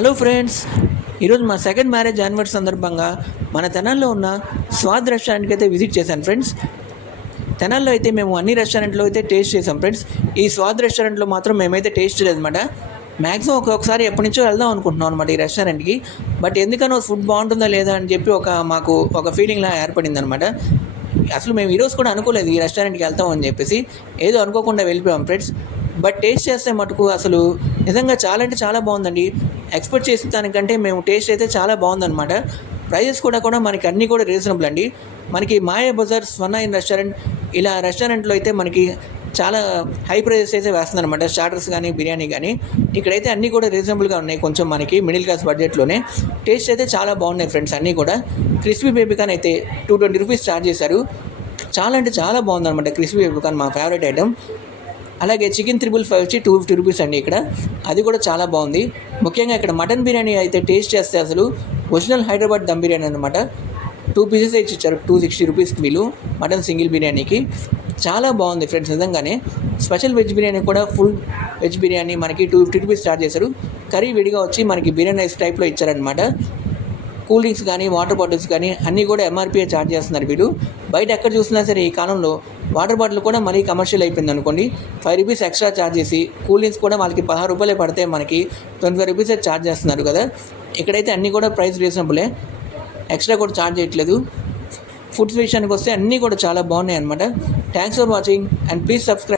Hello friends, ఈరోజు మా second marriage anniversary సందర్భంగా మన తెనాల్లో ఉన్న స్వాద్ రెస్టారెంట్కి అయితే విజిట్ చేశాను ఫ్రెండ్స్. తెనాల్లో అయితే మేము అన్ని రెస్టారెంట్లో అయితే టేస్ట్ చేసాం ఫ్రెండ్స్. ఈ స్వాద్ రెస్టారెంట్లో మాత్రం మేమైతే టేస్ట్ చేయలేదన్నమాట. మ్యాక్సిమం ఒక్కొక్కసారి ఎప్పటి నుంచో వెళ్దాం అనుకుంటున్నాం అనమాట ఈ రెస్టారెంట్కి. బట్ ఎందుకనో ఫుడ్ బాగుంటుందా లేదా అని చెప్పి మాకు ఒక ఫీలింగ్లా ఏర్పడింది అనమాట. అసలు మేము ఈరోజు కూడా అనుకోలేదు ఈ రెస్టారెంట్కి వెళ్తాం అని చెప్పేసి, ఏదో అనుకోకుండా వెళ్ళిపోయాం ఫ్రెండ్స్. బట్ టేస్ట్ చేస్తే మటుకు అసలు నిజంగా చాలా అంటే చాలా బాగుందండి. ఎక్స్పెక్ట్ చేసిన దానికంటే మేము టేస్ట్ అయితే చాలా బాగుందన్నమాట. ప్రైజెస్ కూడా మనకి అన్నీ కూడా రీజనబుల్ అండి. మనకి మాయా బజార్ స్వర్ణ రెస్టారెంట్ ఇలా రెస్టారెంట్లో అయితే మనకి చాలా హై ప్రైజెస్ అయితే వేస్తుందన్నమాట. స్టార్టర్స్ కానీ బిర్యానీ కానీ ఇక్కడైతే అన్నీ కూడా రీజనబుల్గా ఉన్నాయి. కొంచెం మనకి మిడిల్ క్లాస్ బడ్జెట్లోనే టేస్ట్ అయితే చాలా బాగున్నాయి ఫ్రెండ్స్. అన్నీ కూడా క్రిస్పీ బేబీకాన్ అయితే 220 రూపీస్ ఛార్జ్ చేశారు. చాలా అంటే చాలా బాగుందన్నమాట క్రిస్పీ బేబీకాన్, మా ఫేవరెట్ ఐటమ్. అలాగే చికెన్ 555 వచ్చి 250 రూపీస్ అండి ఇక్కడ, అది కూడా చాలా బాగుంది. ముఖ్యంగా ఇక్కడ మటన్ బిర్యానీ అయితే టేస్ట్ చేస్తే అసలు ఒరిజినల్ హైదరాబాద్ దమ్ బిర్యానీ అనమాట. 2 పీసెస్ ఇచ్చారు 260 రూపీస్కి వీళ్ళు మటన్ సింగిల్ బిర్యానీకి. చాలా బాగుంది ఫ్రెండ్స్ నిజంగానే. స్పెషల్ వెజ్ బిర్యానీ కూడా ఫుల్ వెజ్ బిర్యానీ మనకి 250 రూపీస్ స్టార్ట్ చేశారు. కర్రీ విడిగా వచ్చి మనకి బిర్యానీ రైస్ టైప్లో ఇచ్చారనమాట. కూల్ డ్రింక్స్ కానీ వాటర్ బాటిల్స్ కానీ అన్నీ కూడా ఎంఆర్పీఏ ఛార్జ్ చేస్తున్నారు వీళ్ళు. బయట ఎక్కడ చూసినా సరే ఈ కాలంలో వాటర్ బాటిల్ కూడా మరీ కమర్షియల్ అయిపోయింది అనుకోండి. 5 రూపీస్ ఎక్స్ట్రా ఛార్జ్ చేసి కూల్ డ్రింక్స్ కూడా వాళ్ళకి 16 రూపాయలే పడితే మనకి 25 రూపీస్ ఛార్జ్ చేస్తున్నారు కదా. ఇక్కడైతే అన్నీ కూడా ప్రైస్ రీజనబులే, ఎక్స్ట్రా కూడా ఛార్జ్ చేయట్లేదు. ఫుడ్స్ విషయానికి వస్తే అన్నీ కూడా చాలా బాగున్నాయి అనమాట. Thanks for watching and please subscribe.